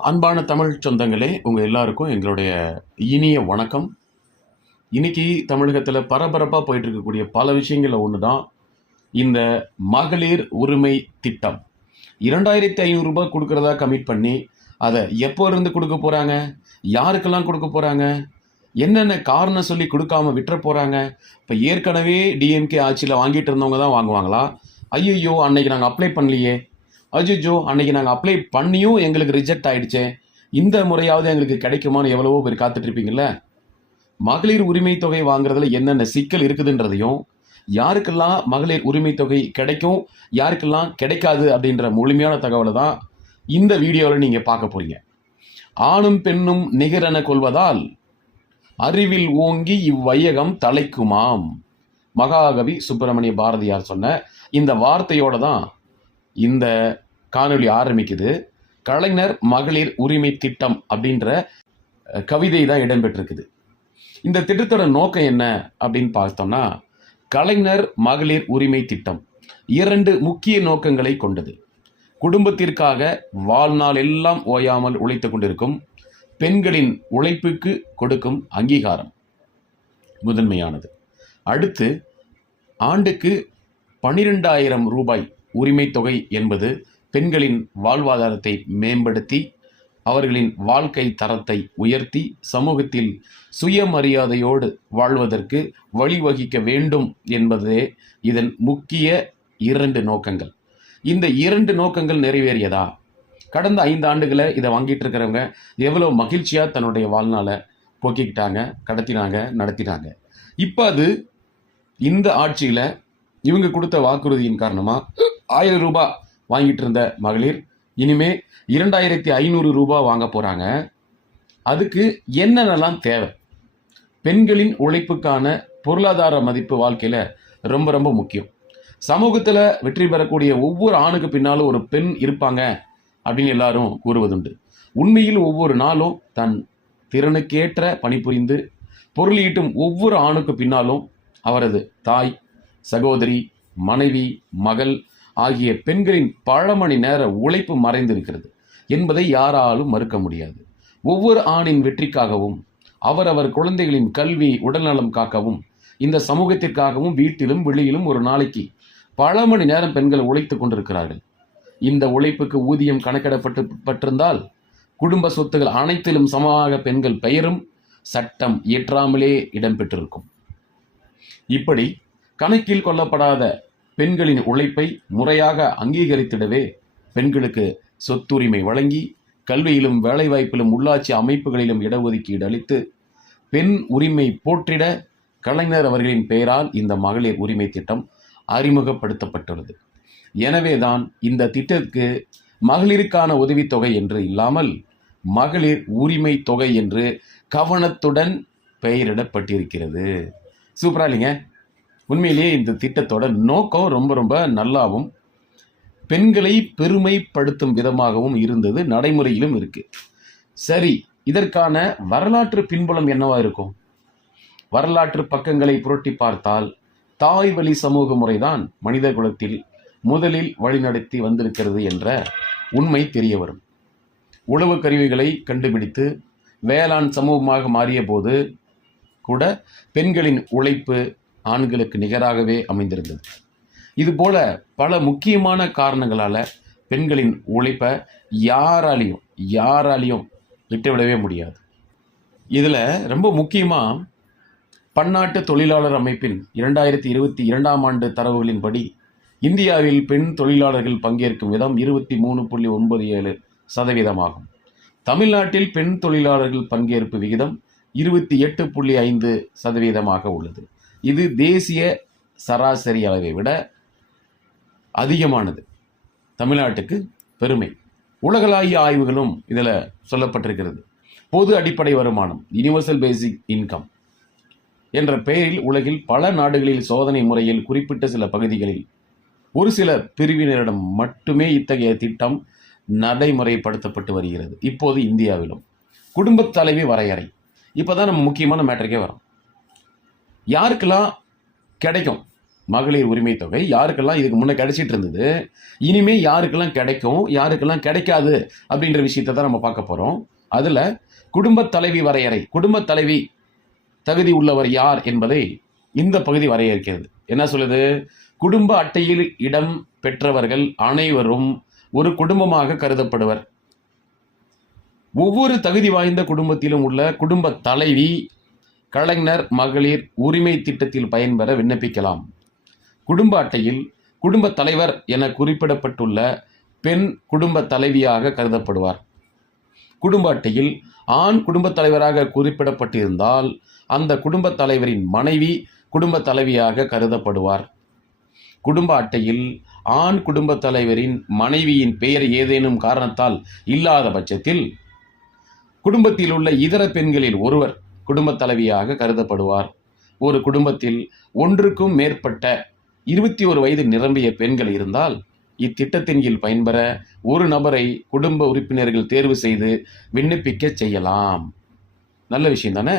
அன்பான தமிழ் சொந்தங்களே, உங்கள் எல்லாருக்கும் எங்களுடைய இனிய வணக்கம். இன்னைக்கு தமிழகத்தில் பரபரப்பாக போயிட்டு இருக்கக்கூடிய பல விஷயங்களில் ஒன்று தான் இந்த மகளிர் உரிமை திட்டம். 2500 ரூபாய் கொடுக்கறதா கமிட் பண்ணி அதை எப்போ இருந்து கொடுக்க போகிறாங்க, யாருக்கெல்லாம் கொடுக்க போகிறாங்க, என்னென்ன காரணம் சொல்லி கொடுக்காம விட்டுற போகிறாங்க. இப்போ ஏற்கனவே டிஎம்கே ஆட்சியில் வாங்கிட்டு இருந்தவங்க தான் வாங்குவாங்களா? ஐயோ அன்னைக்கு நாங்கள் அப்ளை பண்ணலையே, அஜிஜோ அன்னைக்கு நாங்கள் அப்ளை பண்ணியும் எங்களுக்கு ரிஜெக்ட் ஆயிடுச்சே, இந்த முறையாவது எங்களுக்கு கிடைக்குமான்னு எவ்வளவோ பேர் காத்துட்டு இருப்பீங்கல்ல. மகளிர் உரிமை தொகை வாங்குறதுல என்னென்ன சிக்கல் இருக்குதுன்றதையும், யாருக்கெல்லாம் மகளிர் உரிமை தொகை கிடைக்கும், யாருக்கெல்லாம் கிடைக்காது அப்படின்ற முழுமையான தகவலை தான் இந்த வீடியோவில் நீங்கள் பார்க்க போறீங்க. ஆணும் பெண்ணும் நிகரென கொள்வதால் அறிவில் ஓங்கி இவ்வையகம் தலைக்குமாம். மகாகவி சுப்பிரமணிய பாரதியார் சொன்ன இந்த வார்த்தையோட தான் இந்த காணொளி ஆரம்பிக்குது. கலைஞர் மகளிர் உரிமை திட்டம் அப்படின்ற கவிதை தான் இடம்பெற்றிருக்குது. இந்த திட்டத்தோட நோக்கம் என்ன அப்படின்னு பார்த்தோம்னா, கலைஞர் மகளிர் உரிமை திட்டம் 2 முக்கிய நோக்கங்களை கொண்டது. குடும்பத்திற்காக வாழ்நாள் எல்லாம் ஓயாமல் உழைத்து கொண்டிருக்கும் பெண்களின் உழைப்புக்கு கொடுக்கும் அங்கீகாரம் முதன்மையானது. அடுத்து, ஆண்டுக்கு 12,000 ரூபாய் உரிமை தொகை என்பது பெண்களின் வாழ்வாதாரத்தை மேம்படுத்தி அவர்களின் வாழ்க்கை தரத்தை உயர்த்தி சமூகத்தில் சுயமரியாதையோடு வாழ்வதற்கு வழிவகுக்க வேண்டும் என்பதே இதன் முக்கிய 2 நோக்கங்கள். இந்த 2 நோக்கங்கள் நிறைவேறியதா? கடந்த 5 ஆண்டுகளை இதை வாங்கிட்டு இருக்கிறவங்க எவ்வளோ மகிழ்ச்சியாக தன்னுடைய வாழ்நாளை போக்கிக்கிட்டாங்க, கடத்தினாங்க, நடத்தினாங்க. இப்போ அது இந்த ஆட்சியில் இவங்க கொடுத்த வாக்குறுதியின் காரணமாக 1000 ரூபாய் வாங்கிட்டு இருந்த மகளிர் இனிமே 2500 ரூபாய் வாங்க போகிறாங்க. அதுக்கு என்னென்னலாம் தேவை? பெண்களின் உழைப்புக்கான பொருளாதார மதிப்பு வாழ்க்கையில் ரொம்ப ரொம்ப முக்கியம். சமூகத்தில் வெற்றி பெறக்கூடிய ஒவ்வொரு ஆணுக்கு பின்னாலும் ஒரு பெண் இருப்பாங்க அப்படின்னு எல்லாரும் கூறுவதுண்டு. உண்மையில் ஒவ்வொரு நாளும் தன் திறனுக்கேற்ற பணிபுரிந்து பொருளீட்டும் ஒவ்வொரு ஆணுக்கு பின்னாலும் அவரது தாய், சகோதரி, மனைவி, மகள் ஆகிய பெண்களின் பல மணி நேர உழைப்பு மறைந்திருக்கிறது என்பதை யாராலும் மறுக்க முடியாது. ஒவ்வொரு ஆணின் வெற்றிக்காகவும் அவரவர் குழந்தைகளின் கல்வி, உடல்நலம் காக்கவும், இந்த சமூகத்திற்காகவும் வீட்டிலும் வெளியிலும் ஒரு நாளைக்கு பல மணி நேரம் பெண்கள் உழைத்து கொண்டிருக்கிறார்கள். இந்த உழைப்புக்கு ஊதியம் கணக்கிடப்பட்டிருந்தால் குடும்ப சொத்துகள் அனைத்திலும் சமமாக பெண்கள் பெயரும் சட்டம் இயற்றாமலே இடம்பெற்றிருக்கும். இப்படி கணக்கில் கொள்ளப்படாத பெண்களின் உழைப்பை முறையாக அங்கீகரித்திடவே பெண்களுக்கு சொத்துரிமை வழங்கி கல்வியிலும் வேலைவாய்ப்பிலும் உள்ளாட்சி அமைப்புகளிலும் இடஒதுக்கீடு அளித்து பெண் உரிமை போற்றிட கலைஞர் அவர்களின் பெயரால் இந்த மகளிர் உரிமை திட்டம் அறிமுகப்படுத்தப்பட்டுள்ளது. எனவேதான் இந்த திட்டத்துக்கு மகளிருக்கான உதவித்தொகை என்று இல்லாமல் மகளிர் உரிமை தொகை என்று கவனத்துடன் பெயரிடப்பட்டிருக்கிறது. சூப்பரா இல்லைங்க? உண்மையிலேயே இந்த திட்டத்தோட நோக்கம் ரொம்ப ரொம்ப நல்லாவும் பெண்களை பெருமைப்படுத்தும் விதமாகவும் இருந்தது, நடைமுறையிலும் இருக்கு. சரி, இதற்கான வரலாற்று பின்புலம் என்னவா இருக்கும்? வரலாற்று பக்கங்களை புரட்டி பார்த்தால் தாய் வழி சமூக முறைதான் மனித குலத்தில் முதலில் வழிநடத்தி வந்திருக்கிறது என்ற உண்மை தெரிய வரும். உழவு கருவிகளை கண்டுபிடித்து வேளாண் சமூகமாக மாறிய போது கூட பெண்களின் உழைப்பு ஆண்களுக்கு நிகராகவே அமைந்திருந்தது. இதுபோல பல முக்கியமான காரணங்களால் பெண்களின் உழைப்பை யாராலையும் விட்டுவிடவே முடியாது. இதில் ரொம்ப முக்கியமாக பன்னாட்டு தொழிலாளர் அமைப்பின் 2022ஆம் ஆண்டு தரவுகளின்படி இந்தியாவில் பெண் தொழிலாளர்கள் பங்கேற்கும் விதம் 23.97% ஆகும். தமிழ்நாட்டில் பெண் தொழிலாளர்கள் பங்கேற்பு விகிதம் 28.5% உள்ளது. இது தேசிய சராசரி அளவை விட அதிகமானது. தமிழ்நாட்டுக்கு பெருமை. உலகளாவிய ஆய்வுகளும் இதில் சொல்லப்பட்டிருக்கிறது. பொது அடிப்படை வருமானம், யூனிவர்சல் பேசிக் இன்கம் என்ற பெயரில் உலகில் பல நாடுகளில் சோதனை முறையில் குறிப்பிட்ட சில பகுதிகளில் ஒரு சில பிரிவினரிடம் மட்டுமே இத்தகைய திட்டம் நடைமுறைப்படுத்தப்பட்டு வருகிறது. இப்போது இந்தியாவிலும் குடும்பத் தலைவி வரையறை. இப்போதான் நம்ம முக்கியமான மேட்டருக்கே வரோம். யாருக்கெல்லாம் கிடைக்கும் மகளிர் உரிமை தொகை யாருக்கெல்லாம் இதுக்கு முன்னே கிடைச்சிட்டு இருந்தது, இனிமே யாருக்கெல்லாம் கிடைக்கும், யாருக்கெல்லாம் கிடைக்காது அப்படின்ற விஷயத்தை தான் நம்ம பார்க்க போகிறோம். அதில் குடும்பத் தலைவி வரையறை, குடும்பத் தலைவி தகுதி உள்ளவர் யார் என்பதை இந்த பகுதி வரையறுக்கிறது. என்ன சொல்லுது? குடும்ப அட்டையில் இடம் பெற்றவர்கள் அனைவரும் ஒரு குடும்பமாக கருதப்படுவர். ஒவ்வொரு தகுதி வாய்ந்த குடும்பத்திலும் உள்ள குடும்ப தலைவி கலைஞர் மகளிர் உரிமை திட்டத்தில் பயன்பெற விண்ணப்பிக்கலாம். குடும்ப அட்டையில் குடும்ப தலைவர் என குறிப்பிடப்பட்டுள்ள பெண் குடும்ப தலைவியாக கருதப்படுவார். குடும்ப அட்டையில் ஆண் குடும்ப தலைவராக குறிப்பிடப்பட்டிருந்தால் அந்த குடும்ப தலைவரின் மனைவி குடும்ப தலைவியாக கருதப்படுவார். குடும்ப அட்டையில் ஆண் குடும்ப தலைவரின் மனைவியின் பெயர் ஏதேனும் காரணத்தால் இல்லாத பட்சத்தில் குடும்பத்தில் உள்ள இதர பெண்களில் ஒருவர் குடும்ப தலைவியாக கருதப்படுவார். ஒரு குடும்பத்தில் ஒன்றுக்கும் மேற்பட்ட 21 வயது நிரம்பிய பெண்கள் இருந்தால் இத்திட்டத்தின் கீழ் பயன்பெற ஒரு நபரை குடும்ப உறுப்பினர்கள் தேர்வு செய்து விண்ணப்பிக்க செய்யலாம். நல்ல விஷயம் தானே?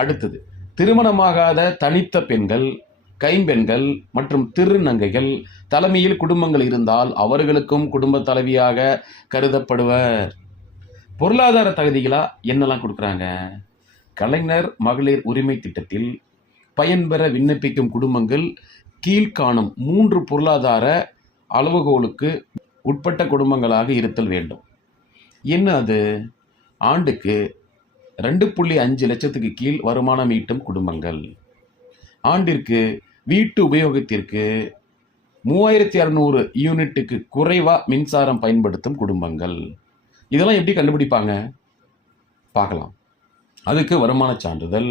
அடுத்தது, திருமணமாகாத தனித்த பெண்கள், கைம்பெண்கள் மற்றும் திருநங்கைகள் தலைமையில் குடும்பங்கள் இருந்தால் அவர்களுக்கும் குடும்ப தலைவியாக கருதப்படுவர். பொருளாதார தகுதிகளா என்னெல்லாம் கொடுக்குறாங்க? கலைஞர் மகளிர் உரிமை திட்டத்தில் பயன்பெற விண்ணப்பிக்கும் குடும்பங்கள் கீழ்காணும் 3 பொருளாதார அளவுகோலுக்கு உட்பட்ட குடும்பங்களாக இருத்தல் வேண்டும். என்ன அது? ஆண்டுக்கு 2.5 லட்சத்துக்கு கீழ் வருமானம் ஈட்டும் குடும்பங்கள், ஆண்டிற்கு வீட்டு உபயோகத்திற்கு 3600 யூனிட்டுக்கு குறைவா மின்சாரம் பயன்படுத்தும் குடும்பங்கள். இதெல்லாம் எப்படி கண்டுபிடிப்பாங்க? பார்க்கலாம். அதுக்கு வருமான சான்றிதழ்,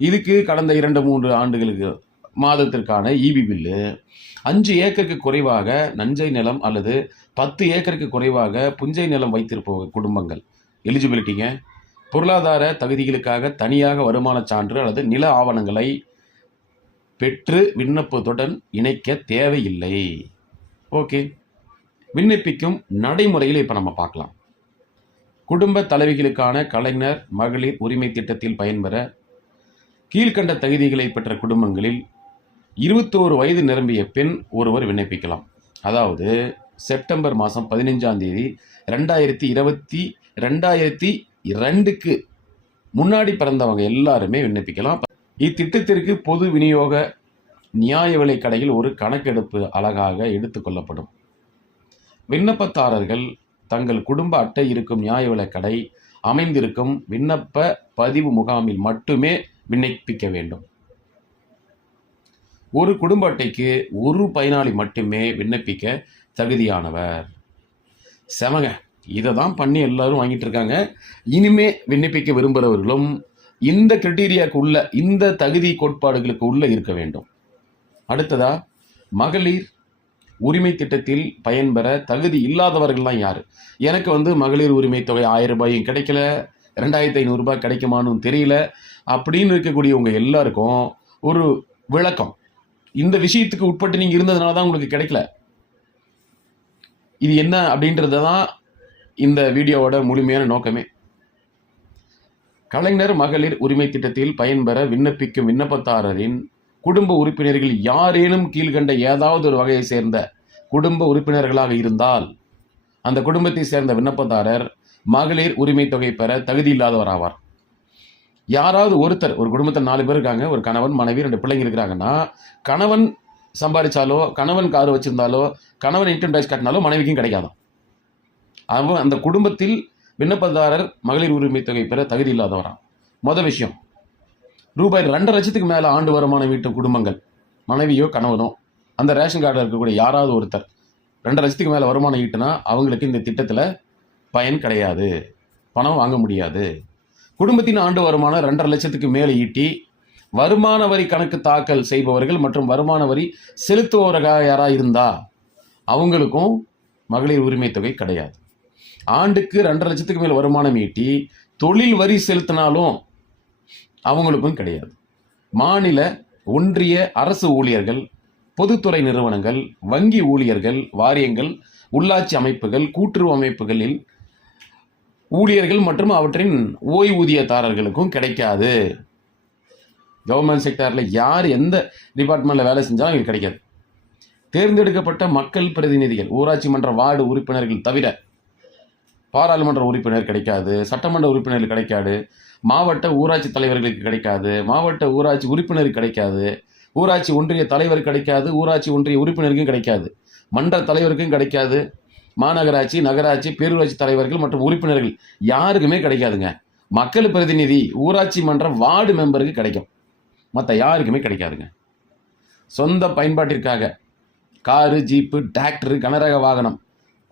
இதுக்கு கடந்த 2-3 ஆண்டுகளுக்கு மாதத்திற்கான ஈபி பில்லு, 5 ஏக்கருக்கு குறைவாக நஞ்சை நிலம் அல்லது 10 ஏக்கருக்கு குறைவாக புஞ்சை நிலம் வைத்திருப்ப குடும்பங்கள் எலிஜிபிலிட்டிங்க. பொருளாதார தகுதிகளுக்காக தனியாக வருமான சான்று அல்லது நில ஆவணங்களை பெற்று விண்ணப்பத்துடன் இணைக்க தேவையில்லை. ஓகே, விண்ணப்பிக்கும் நடைமுறையில் இப்போ நம்ம பார்க்கலாம். குடும்ப தலைவிகளுக்கான கலைஞர் மகளிர் உரிமை திட்டத்தில் பயன்பெற கீழ்கண்ட தகுதிகளை பெற்ற குடும்பங்களில் 21 வயது நிரம்பிய பெண் ஒருவர் விண்ணப்பிக்கலாம். அதாவது செப்டம்பர் மாதம் 15ஆம் தேதி 2022க்கு முன்னாடி பிறந்தவங்க எல்லாருமே விண்ணப்பிக்கலாம். இத்திட்டத்திற்கு பொது விநியோக நியாய விலை கடையில் ஒரு கணக்கெடுப்பு அழகாக எடுத்துக்கொள்ளப்படும். விண்ணப்பதாரர்கள் தங்கள் குடும்ப அட்டை இருக்கும் நியாய விலை கடை அமைந்திருக்கும் விண்ணப்ப பதிவு முகாமில் மட்டுமே விண்ணப்பிக்க வேண்டும். ஒரு குடும்ப அட்டைக்கு ஒரு பயனாளி மட்டுமே விண்ணப்பிக்க தகுதியானவர். செமங்க, இதை தான் பண்ணி எல்லாரும் வாங்கிட்டு இருக்காங்க. இனிமே விண்ணப்பிக்க விரும்புகிறவர்களும் இந்த கிரைட்டீரியாவுக்கு உள்ள, இந்த தகுதி கோட்பாடுகளுக்கு உள்ள இருக்க வேண்டும். அடுத்ததா, மகளிர் உரிமை திட்டத்தில் பயன்பெற தகுதி இல்லாதவர்கள்லாம் யார்? எனக்கு மகளிர் உரிமை தொகை 1000 ரூபாயும் கிடைக்கல, 2500 ரூபாய் கிடைக்குமான்னு தெரியல அப்படின்னு இருக்கக்கூடியவங்க எல்லாருக்கும் ஒரு விளக்கம். இந்த விஷயத்துக்கு உட்பட்டு நீங்கள் இருந்ததுனால தான் உங்களுக்கு கிடைக்கல. இது என்ன அப்படின்றது தான் இந்த வீடியோவோட முழுமையான நோக்கமே. கலைஞர் மகளிர் உரிமை திட்டத்தில் பயன்பெற விண்ணப்பிக்கும் விண்ணப்பதாரரின் குடும்ப உறுப்பினர்கள் யாரேனும் கீழ்கண்ட ஏதாவது ஒரு வகையை சேர்ந்த குடும்ப உறுப்பினர்களாக இருந்தால் அந்த குடும்பத்தை சேர்ந்த விண்ணப்பதாரர் மகளிர் உரிமை தொகை பெற தகுதி இல்லாதவர் ஆவார். யாராவது ஒருத்தர், ஒரு குடும்பத்தில் 4 பேர் இருக்காங்க, ஒரு கணவன் மனைவி 2 பிள்ளைங்க இருக்கிறாங்கன்னா, கணவன் சம்பாதிச்சாலோ, கணவன் கார் வச்சிருந்தாலோ, கணவன் இன்கம் டேக்ஸ் கட்டினாலோ மனைவிக்கும் கிடைக்காதான். அவன் அந்த குடும்பத்தில் விண்ணப்பதாரர் மகளிர் உரிமை தொகை பெற தகுதி இல்லாதவரான். மொதல் விஷயம், ரூபாய் 2.5 லட்சத்துக்கு மேலே ஆண்டு வருமானம் ஈட்டும் குடும்பங்கள், மனைவியோ கணவனோ, அந்த ரேஷன் கார்டில் இருக்கக்கூடிய யாராவது ஒருத்தர் 2.5 லட்சத்துக்கு மேலே வருமானம் ஈட்டுனா அவங்களுக்கு இந்த திட்டத்தில் பயன் கிடையாது, பணம் வாங்க முடியாது. குடும்பத்தின் ஆண்டு வருமானம் 2.5 லட்சத்துக்கு மேலே ஈட்டி வருமான வரி கணக்கு தாக்கல் செய்பவர்கள் மற்றும் வருமான வரி செலுத்துபவர்களாக யாராக இருந்தால் அவங்களுக்கும் மகளிர் உரிமை தொகை கிடையாது. ஆண்டுக்கு 2.5 லட்சத்துக்கு மேல் வருமானம் ஈட்டி தொழில் வரி செலுத்தினாலும் அவங்களுக்கும் கிடையாது. மாநில ஒன்றிய அரசு ஊழியர்கள், பொதுத்துறை நிறுவனங்கள், வங்கி ஊழியர்கள், வாரியங்கள், உள்ளாட்சி அமைப்புகள், கூட்டுறவு அமைப்புகளில் ஊழியர்கள் மற்றும் அவற்றின் ஓய்வூதியதாரர்களுக்கும் கிடைக்காது. கவர்மெண்ட் செக்டாரில் யார் எந்த டிபார்ட்மெண்ட்டில் வேலை செஞ்சாலும் அவங்களுக்கு கிடைக்காது. தேர்ந்தெடுக்கப்பட்ட மக்கள் பிரதிநிதிகள், ஊராட்சி மன்ற வார்டு உறுப்பினர்கள் தவிர பாராளுமன்ற உறுப்பினர் கிடைக்காது, சட்டமன்ற உறுப்பினர்கள் கிடைக்காது, மாவட்ட ஊராட்சி தலைவர்களுக்கு கிடைக்காது, மாவட்ட ஊராட்சி உறுப்பினருக்கு கிடைக்காது, ஊராட்சி ஒன்றிய தலைவர் கிடைக்காது, ஊராட்சி ஒன்றிய உறுப்பினருக்கும் கிடைக்காது, மன்ற தலைவருக்கும் கிடைக்காது, மாநகராட்சி நகராட்சி பேரூராட்சி தலைவர்கள் மற்றும் உறுப்பினர்கள் யாருக்குமே கிடைக்காதுங்க. மக்கள் பிரதிநிதி ஊராட்சி மன்ற வார்டு மெம்பருக்கு கிடைக்கும், மற்ற யாருக்குமே கிடைக்காதுங்க. சொந்த பயன்பாட்டிற்காக காரு, ஜீப்பு, டிராக்டரு, கனரக வாகனம்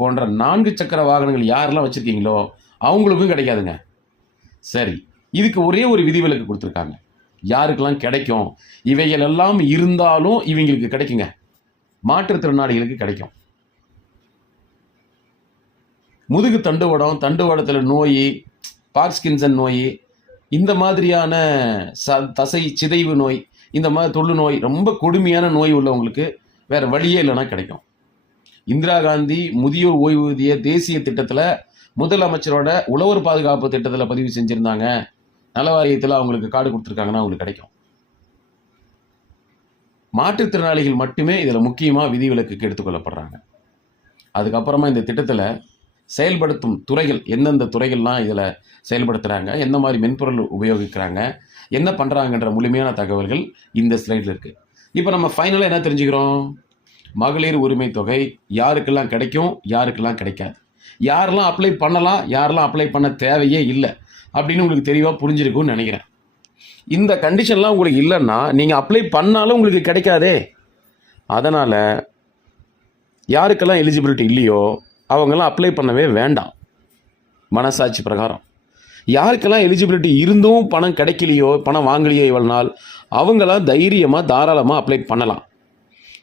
போன்ற 4 சக்கர வாகனங்கள் யாரெல்லாம் வச்சுருக்கீங்களோ அவங்களுக்கும் கிடைக்காதுங்க. சரி, இதுக்கு ஒரே ஒரு விதிவிலக்கு கொடுத்துருக்காங்க. யாருக்கெல்லாம் கிடைக்கும்? இவைகள் எல்லாம் இருந்தாலும் இவங்களுக்கு கிடைக்குங்க. மாற்றுத்திறனாளிகளுக்கு கிடைக்கும். முதுகு தண்டுவடம், தண்டுவடத்தில் நோய், பார்க்கின்சன் நோய், இந்த மாதிரியான தசை சிதைவு நோய், இந்த மாதிரி தொழு நோய், ரொம்ப கொடுமையான நோய் உள்ளவங்களுக்கு வேறு வழியே இல்லைன்னா கிடைக்கும். இந்திரா காந்தி முதியோர் ஓய்வூதிய தேசிய திட்டத்தில் முதலமைச்சரோட உழவர் பாதுகாப்பு திட்டத்தில் பதிவு செஞ்சுருந்தாங்க. நல வாரியத்தில் அவங்களுக்கு கார்டு கொடுத்துருக்காங்கன்னா அவங்களுக்கு கிடைக்கும். மாற்றுத்திறனாளிகள் மட்டுமே இதில் முக்கியமாக விதிவிலக்குக்கு எடுத்துக்கொள்ளப்படுறாங்க. அதுக்கப்புறமா இந்த திட்டத்தில் செயல்படுத்தும் துறைகள், எந்தெந்த துறைகள்லாம் இதில் செயல்படுத்துகிறாங்க, எந்த மாதிரி மென்பொருள் உபயோகிக்கிறாங்க, என்ன பண்ணுறாங்கன்ற முழுமையான தகவல்கள் இந்த ஸ்லைடில் இருக்குது. இப்போ நம்ம ஃபைனலாக என்ன தெரிஞ்சுக்கிறோம்? மகளிர் உரிமை தொகை யாருக்கெல்லாம் கிடைக்கும், யாருக்கெல்லாம் கிடைக்காது, யாரெல்லாம் அப்ளை பண்ணலாம், யாரெல்லாம் அப்ளை பண்ண தேவையே இல்லை அப்படின்னு உங்களுக்கு தெளிவாக புரிஞ்சிருக்கும்னு நினைக்கிறேன். இந்த கண்டிஷன்லாம் உங்களுக்கு இல்லைன்னா நீங்கள் அப்ளை பண்ணாலும் உங்களுக்கு கிடைக்காதே. அதனால் யாருக்கெல்லாம் எலிஜிபிலிட்டி இல்லையோ அவங்கெல்லாம் அப்ளை பண்ணவே வேண்டாம். மனசாட்சி பிரகாரம் யாருக்கெல்லாம் எலிஜிபிலிட்டி இருந்தும் பணம் கிடைக்கலையோ, பணம் வாங்கலையோ இவ்வளோ நாள், அவங்களாம் தைரியமாக தாராளமாக அப்ளை பண்ணலாம்.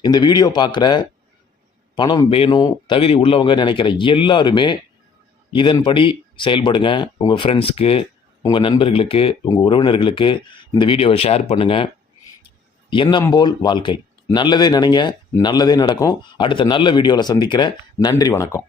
இந்த வீடியோ பார்க்குற பணம் வேணும், தகுதி உள்ளவங்க நினைக்கிற எல்லாருமே இதன்படி செயல்படுங்க. உங்கள் ஃப்ரெண்ட்ஸுக்கு, உங்கள் நண்பர்களுக்கு, உங்கள் உறவினர்களுக்கு இந்த வீடியோவை ஷேர் பண்ணுங்கள். எண்ணம் போல் வாழ்க்கை. நல்லதே நினைங்க, நல்லதே நடக்கும். அடுத்த நல்ல வீடியோவில் சந்திக்கிறேன். நன்றி, வணக்கம்.